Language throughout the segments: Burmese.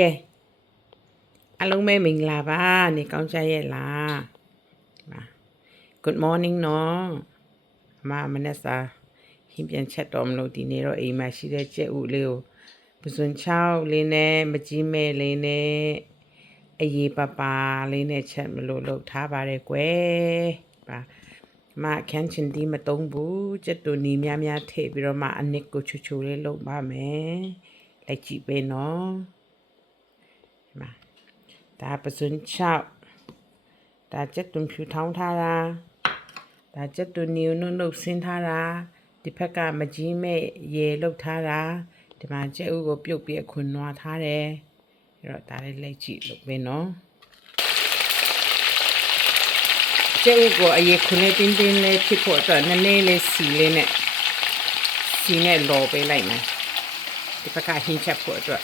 ကဲအလုံးမဲမင်္ဂလာပါနေကောင်းကြရဲ့လားပါ Good morning နော်အမမနေ့စာဟင်းပြန်ချက်တော်မလို့ဒီနေ့တော့အိမ်မှာရှိတဲ့ကြက်ဥလေးကိုပစွန်ချောက်လေးနဲ့မကြီးမဲလေးနဲ့အရေးပပါလေးနဲ့ချက်မလို့လုပ်ထားပါတယ်ကွယ်ပါမခန်းချင်ဒီမတုံးဘူးကြက်တူနီများများထည့်ပြီးတော့မှအနစ်ကိုချူချူလေးလုပ်ပါမယ်လိုက်ကြည့်ပေးနော်ဒီမှာ ဒါပစွန်ချောက်ဒါကြက်တူဖြူထောင်းထားတာဒါကြက်တူနီကိုနှုတ်နှုတ်ဆင်းထားတာဒီဘက်ကမကြီးမဲ့ရေလုပ်ထားတာဒီမှာကြက်ဥကိုပြုတ်ပြီးအခွန်နွားထားတယ်အဲ့တော့ဒါလေးလိုက်ကြည့်လုပ်ပေးနော်ကျုပ်ကိုအရေးခွနဲ့တင်းတင်းလေးဖြစ်ဖို့အတွက်နည်းနည်းလေးစီလေးနဲ့စီနဲ့လော်ပေးလိုက်မယ်ဒီဘက်ကဟင်းချက်ဖို့အတွက်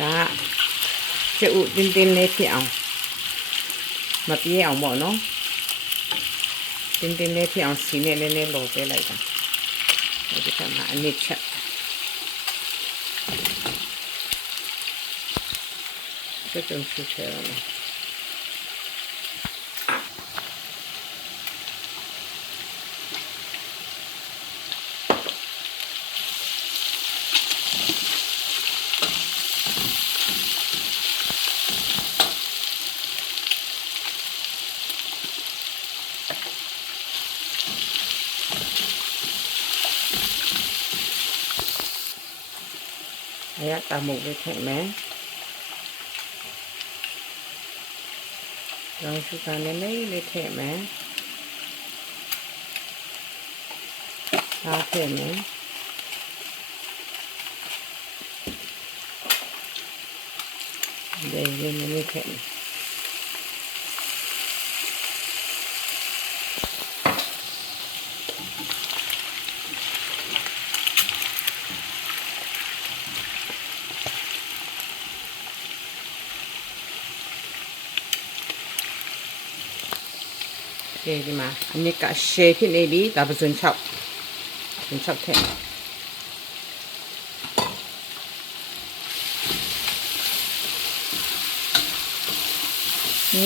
ဒါ ကျုပ်တင်းတင်းလေးဖြစ်အောင်မပြေးအောင်ပေါ့နော်တင်းတင်းလေးဖြစ်အောင်စီနဲ့နည်းနည်းလော်ပေးလို 대학과목을 택면 영수간에 매일을 택면 다 택면 내일은 매일 택면 ကလည်းလေးလေးထည့်မယ်။ဒါထည့်မယ်။ဒီလေးလေးထည့်မယ်။ဒီဒီမှာအနစ်ကရှယ်ဖြစ်နေပြီဒါပစွန်6ပစွန်6ထည့်မယ်။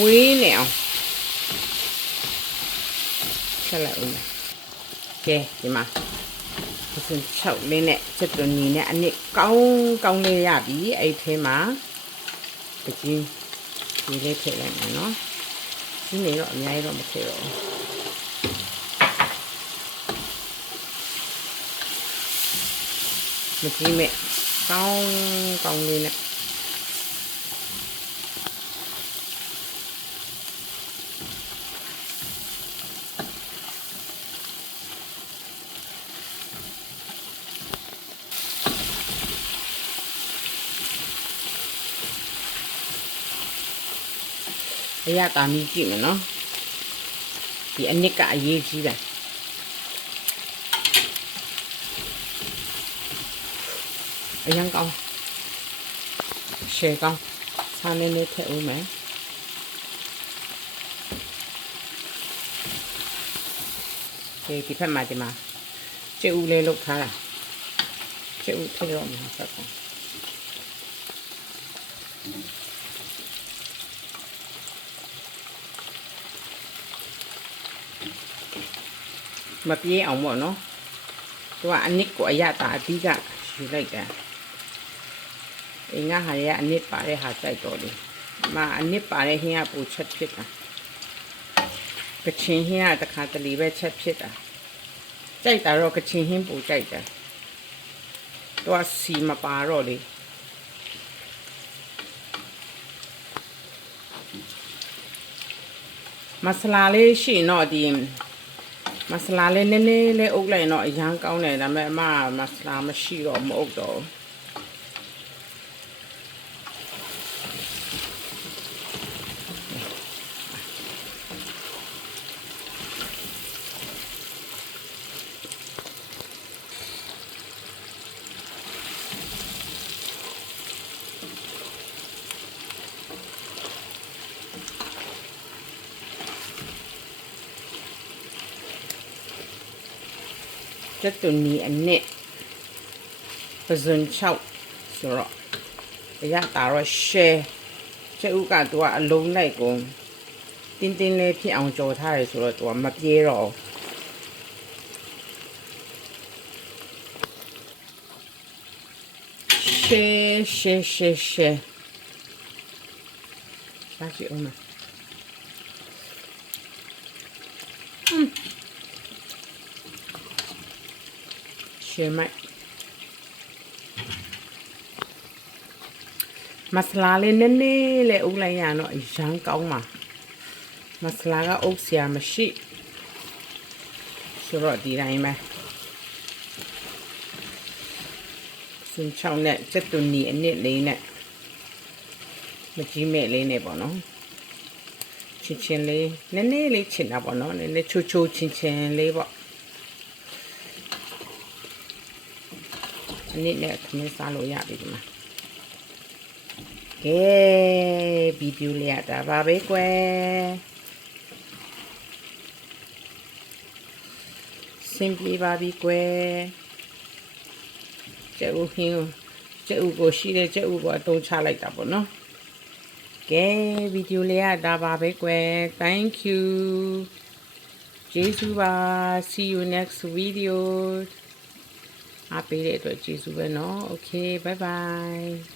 ဝေးနေအောင်ဆက်လိုက်ဦးမယ်။ကဲဒီမှာပစွန်6လေးနဲ့စက်သွနီနဲ့အနစ်ကောင်းကောင်းလေးရပြီအဲ့ထဲမှာပကြီးဒီလေးထည့်လိုက်မယ်နော်။ ဒီနေတော့အများကြီးတော့မထည့်တော့ဘူးမကြီးမဲ့ကောင်းကောင်းလေးနဲ့ အရတာမီကြည့်မယ်နော်ဒီအနစ်ကအရေးကြီးတာအရင်ကောင်းရှယ်ကောင်းစားနေနေထည့်ဦးမယ်ဒီဒီဖက်မှာဒီမှာကျဥလေးလုတ်ထားတာကျဥထည့်တော့မှာဆက်ကောင်း မပြေးအောင်ပေါ့နော်သူကအနစ်ကိုအရတာအဓိကယူလိုက်တာအင်းငါဟာရအနစ်ပါတဲ့ဟာကြိုက်တော်လေမအနစ်ပါတဲ့ဟင်းကပူချက်ဖြစ်တာကချင်ဟင်းကတခါတလေပဲချက်ဖြစ်တာကြိုက်တာတော့ကချင်ဟင်းပူကြိုက်တယ်သူကစီမပါတော့လေမဆလာလေးရှိရင်တော့ဒီ မဆလာလေးနည်းနည်းလေးအုပ်လိုက်ရင်တော့အရန်ကောင်းတယ်ဒါပေမဲ့အမကမဆလာမရှိတော့မအုပ်တော့ဘူး ကျက်တူနီအနစ်ပဇွန်6ဆိုတော့အရတာတော့ share ကျက်ဥကသူကအလုံးလိုက်ကုန်တင်းတင်းလေးဖြစ်အောင်ကြော်ထားတယ်ဆိုတော့သူကမပြေတော့ဘူးရှယ်ရှယ်ရှယ်ရှယ်စားကြည့်အောင်မယ် ရှယ်မိုက်မဆလာလေးနည်းနည်းလေးအုပ်လိုက်ရတော့အရန်ကောင်းပါမဆလာကအုပ်စရာမရှိဆိုတော့ဒီတိုင်းပဲစင်ချောင်းနဲ့စက်တူနီအနစ်လေးနဲ့မကြီးမဲ့လေးနဲ့ပေါ့နော်ချင်းချင်းလေးနည်းနည်းလေးချင်တာပေါ့နော်နည်းနည်းချိုချိုချင်းချင်းလေးပေါ့ အနစ်နဲ့ခမင်းစားလို့ရပြီဒီမှာကဲဘီပြူလေးရတာပါပဲကွယ်စင်ပြေပါပြီကွယ်ကျဲဦးဟင်းကျဲဦးကိုရှိတဲ့ကျဲဦးကိုအတုံးချလိုက်တာပေါ့နော်ကဲဗီဒီယိုလေးရတာပါပဲကွယ် thank you ကျေးဇူးပါ see you next video အားပေးတဲ့အတွက်ကျေးဇူးပဲเนาะ okay bye bye